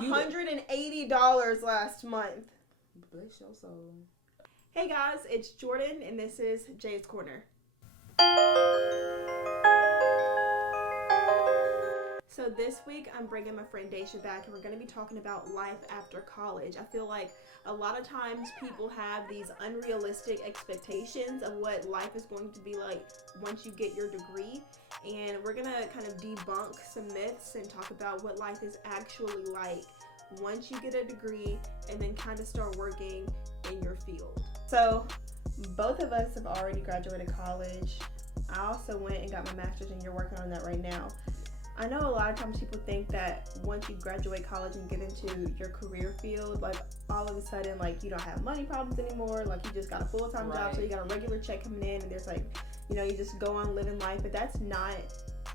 $180 last month. Bless your soul. Hey guys, it's Jordyn, and this is Jay's Corner. So this week, I'm bringing my friend Daisha back, and we're going to be talking about life after college. I feel like a lot of times people have these unrealistic expectations of what life is going to be like once you get your degree. And we're going to kind of debunk some myths and talk about what life is actually like once you get a degree and then kind of start working in your field. So both of us have already graduated college. I also went and got my master's, and you're working on that right now. I know a lot of times people think that once you graduate college and get into your career field, like all of a sudden, like you don't have money problems anymore, like you just got a full-time job, so you got a regular check coming in, and there's like, you know, you just go on living life, but that's not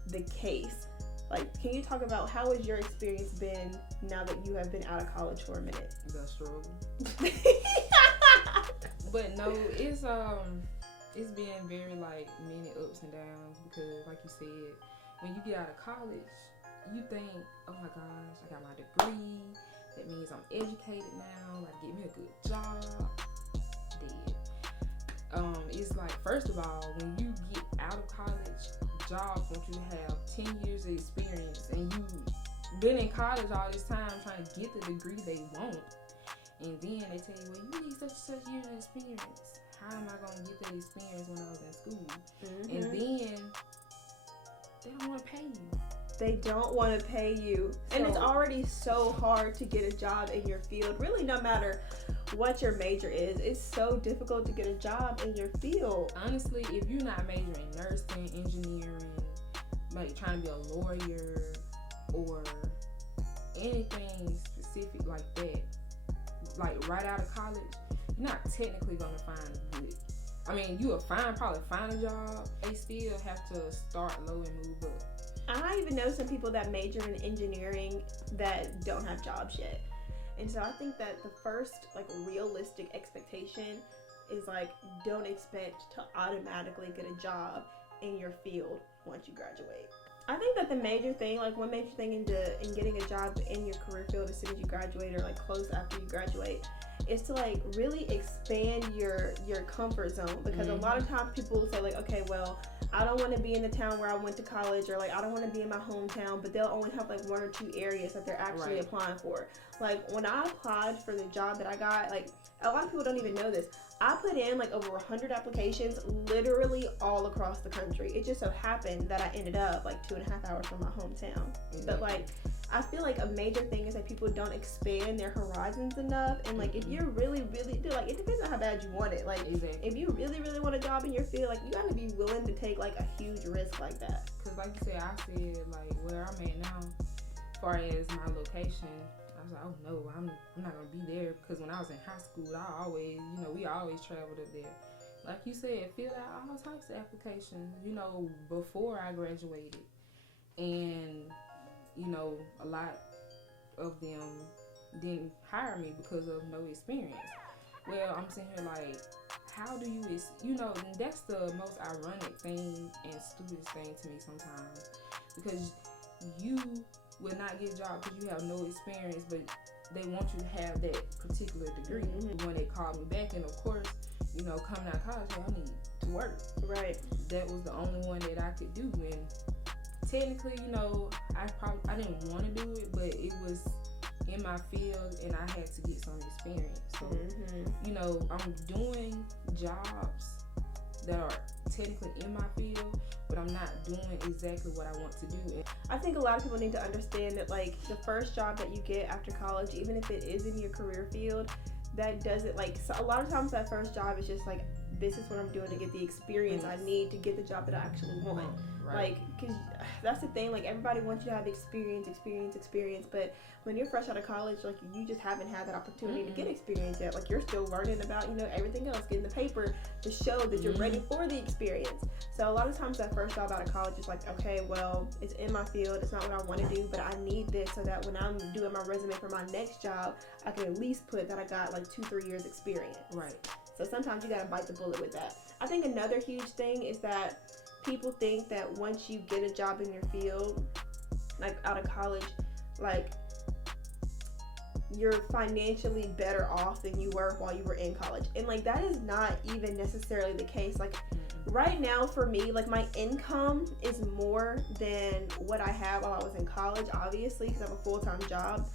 the case. Like, can you talk about how has your experience been now that you have been out of college for a minute? You got struggle. But no, it's been very like many ups and downs because, like you said, when you get out of college, you think, oh my gosh, I got my degree. That means I'm educated now. Like, get me a good job. Dead. It's like, first of all, when you get out of college, jobs want you to have 10 years of experience, and you've been in college all this time trying to get the degree they want. And then they tell you, well, you need such and such years of experience. How am I going to get that experience when I was in school? Mm-hmm. And then they don't want to pay you. They don't want to pay you. And it's already so hard to get a job in your field. Really, no matter what your major is, it's so difficult to get a job in your field. Honestly, if you're not majoring in nursing, engineering, like trying to be a lawyer or anything specific like that, like right out of college, you're not technically going to find good. I mean, you will probably find a job. They still have to start low and move up. I even know some people that major in engineering that don't have jobs yet. And so I think that the first like realistic expectation is like, don't expect to automatically get a job in your field once you graduate. I think that the major thing, like one major thing in getting a job in your career field as soon as you graduate or like close after you graduate is to like really expand your comfort zone, because a lot of times people say like, okay, well, I don't want to be in the town where I went to college, or like I don't want to be in my hometown, but they'll only have like one or two areas that they're actually applying for. Like when I applied for the job that I got, like a lot of people don't even know this, I put in like over 100 applications literally all across the country. It just so happened that I ended up like 2.5 hours from my hometown. But like I feel like a major thing is that people don't expand their horizons enough. And like if you're really, really, like it depends on how bad you want it. Like if you really, really want a job in your field, like you gotta be willing to take like a huge risk like that. Cause like you said, I said like where I'm at now, as far as my location, I was like, oh no, I'm not gonna be there, because when I was in high school, we always traveled up there. Like you said, fill out all types of applications, before I graduated. And, a lot of them didn't hire me because of no experience. Well, I'm sitting here like, how do you, and that's the most ironic thing and stupidest thing to me sometimes, because you will not get a job because you have no experience, but they want you to have that particular degree. When they called me back, and of course, coming out of college, I need to work. Right. That was the only one that I could do. And technically, I didn't want to do it, but it was in my field, and I had to get some experience. So, I'm doing jobs that are technically in my field, but I'm not doing exactly what I want to do. I think a lot of people need to understand that like the first job that you get after college, even if it is in your career field, that doesn't so a lot of times that first job is just like, this is what I'm doing to get the experience I need to get the job that I actually want. Right. Like, because that's the thing, like everybody wants you to have experience, but when you're fresh out of college, like you just haven't had that opportunity to get experience yet. Like you're still learning about, everything else, getting the paper to show that you're ready for the experience. So a lot of times that first job out of college is like, okay, well, it's in my field, it's not what I want to do, but I need this so that when I'm doing my resume for my next job, I can at least put that I got like 2-3 years experience. Right. So sometimes you gotta bite the bullet with that. I think another huge thing is that people think that once you get a job in your field, like out of college, like you're financially better off than you were while you were in college. And like that is not even necessarily the case. Like right now for me, like my income is more than what I had while I was in college, obviously, because I have a full-time job,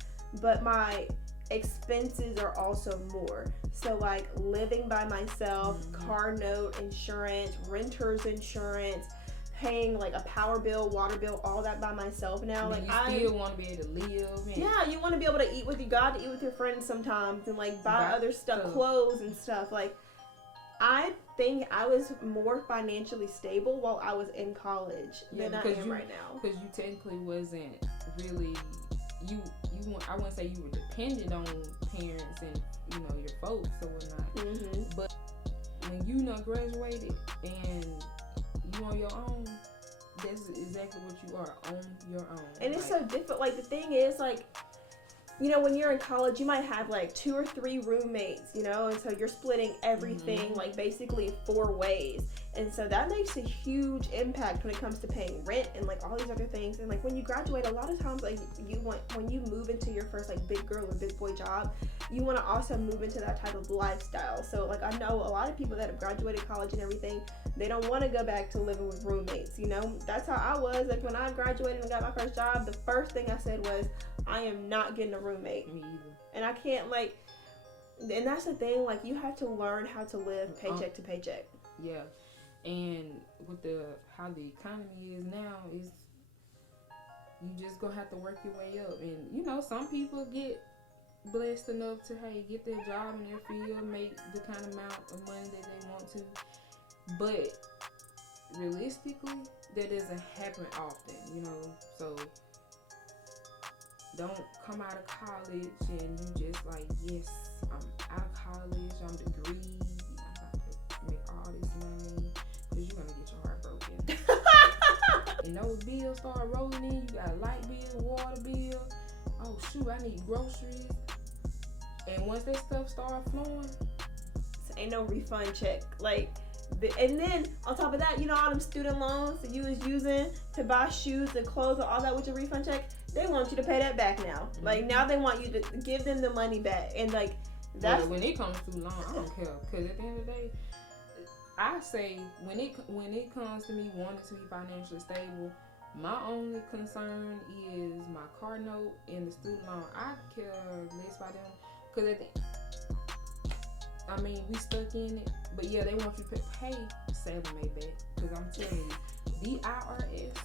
but my expenses are also more. So like living by myself, car note, insurance, renter's insurance, paying like a power bill, water bill, all that by myself now. Like you still want to be able to live. Yeah, you want to be able to eat with your God, to eat with your friends sometimes, and like buy other stuff, clothes and stuff. Like I think I was more financially stable while I was in college than I am right now. Because you technically wasn't really I wouldn't say you were dependent on parents and your folks or whatnot. But when you graduated and you on your own, that's exactly what you are, on your own. And it's so different. Like the thing is, like, when you're in college, you might have like 2 or 3 roommates, and so you're splitting everything like basically 4 ways. And so that makes a huge impact when it comes to paying rent and like all these other things. And like when you graduate, a lot of times like when you move into your first like big girl or big boy job, you want to also move into that type of lifestyle. So like I know a lot of people that have graduated college and everything, they don't want to go back to living with roommates. That's how I was. Like when I graduated and got my first job, the first thing I said was, I am not getting a roommate. Me either. And I can't and that's the thing, like you have to learn how to live paycheck to paycheck. Yeah. And with how the economy is now, is you just gonna have to work your way up. And some people get blessed enough to get their job in their field, make the kind of amount of money that they want to. But realistically, that doesn't happen often, So don't come out of college and you just like, yes, I'm out of college, I'm degreed, I'm about to make all this money, because you're gonna get your heart broken. And those bills start rolling in. You got a light bill, water bill. Oh shoot, I need groceries. And once that stuff start flowing, ain't no refund check. And then on top of that, all them student loans that you was using to buy shoes and clothes and all that with your refund check, they want you to pay that back now. Like now they want you to give them the money back. And like that's when it comes too long, I don't care. Because at the end of the day, I say when it comes to me wanting to be financially stable, my only concern is my car note and the student loan. I care less about them. Because we stuck in it. But yeah, they want you to pay Sallie Mae back. Because I'm telling you, the IRS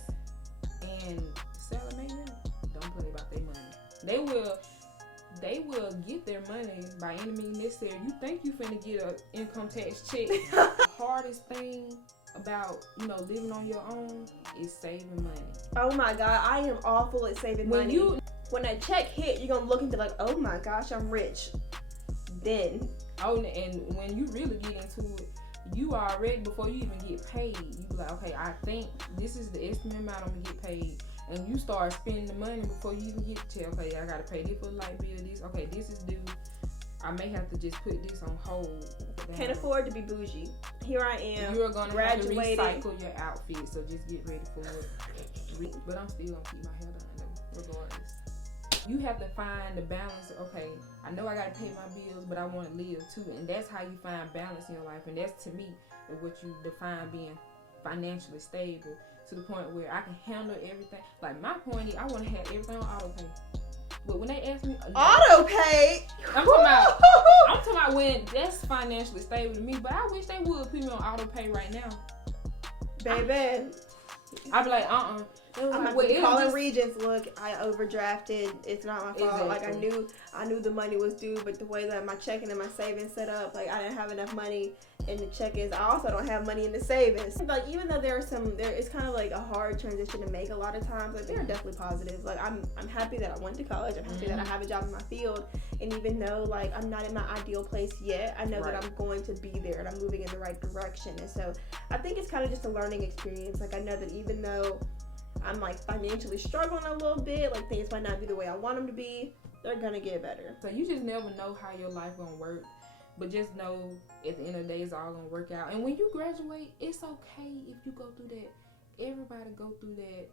and Sallie Mae don't play about their money. They will get their money by any means necessary. You think you finna get an income tax check. The hardest thing about, living on your own is saving money. Oh my God, I am awful at saving money. When that check hit, you're gonna look and be like, oh my gosh, I'm rich. Then. Oh, and when you really get into it, you already, before you even get paid, you be like, okay, I think this is the estimate amount I'm gonna get paid. And you start spending the money before you even get to, okay, I gotta pay this for the light bill, this is due. I may have to just put this on hold. Can't afford to be bougie. Here I am. You're gonna have to recycle your outfit, so just get ready for it. But I'm still gonna keep my hair done though, regardless. You have to find the balance. Okay, I know I gotta pay my bills, but I want to live too, and that's how you find balance in your life. And that's, to me, what you define being financially stable, to the point where I can handle everything. Like my point is, I want to have everything on auto pay. But when they ask me auto pay, I'm talking about when that's financially stable to me. But I wish they would put me on auto pay right now, baby. I'd be like, I'm like, calling Regents. Look, I overdrafted. It's not my fault. Exactly. Like I knew the money was due, but the way that my checking and my savings set up, like I didn't have enough money in the check-ins. I also don't have money in the savings. Like even though it's kind of like a hard transition to make a lot of times. Like there are definitely positives. Like I'm happy that I went to college. I'm happy that I have a job in my field. And even though like I'm not in my ideal place yet, I know that I'm going to be there and I'm moving in the right direction. And so I think it's kind of just a learning experience. Like I know that even though I'm like financially struggling a little bit, like things might not be the way I want them to be, they're gonna get better. So you just never know how your life gonna work, but just know at the end of the day it's all gonna work out. And when you graduate, it's okay if you go through that everybody go through that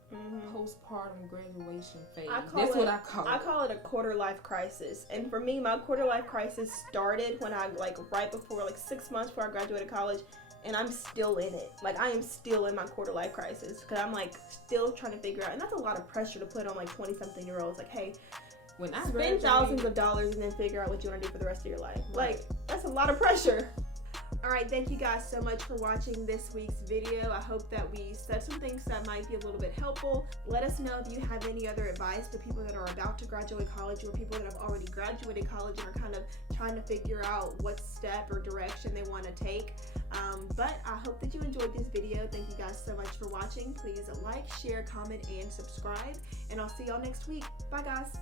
postpartum graduation phase. What I call it. I call it a quarter life crisis. And for me, my quarter life crisis started when I, like, right before, like, 6 months before I graduated college. And I'm still in it. Like, I am still in my quarter life crisis. Because I'm, like, still trying to figure out. And that's a lot of pressure to put on, like, 20-something-year-olds. Like, hey, when I spend thousands of dollars and then figure out what you want to do for the rest of your life. Right. Like, that's a lot of pressure. Alright, thank you guys so much for watching this week's video. I hope that we said some things that might be a little bit helpful. Let us know if you have any other advice for people that are about to graduate college or people that have already graduated college and are kind of trying to figure out what step or direction they want to take. But I hope that you enjoyed this video. Thank you guys so much for watching. Please like, share, comment, and subscribe. And I'll see y'all next week. Bye, guys.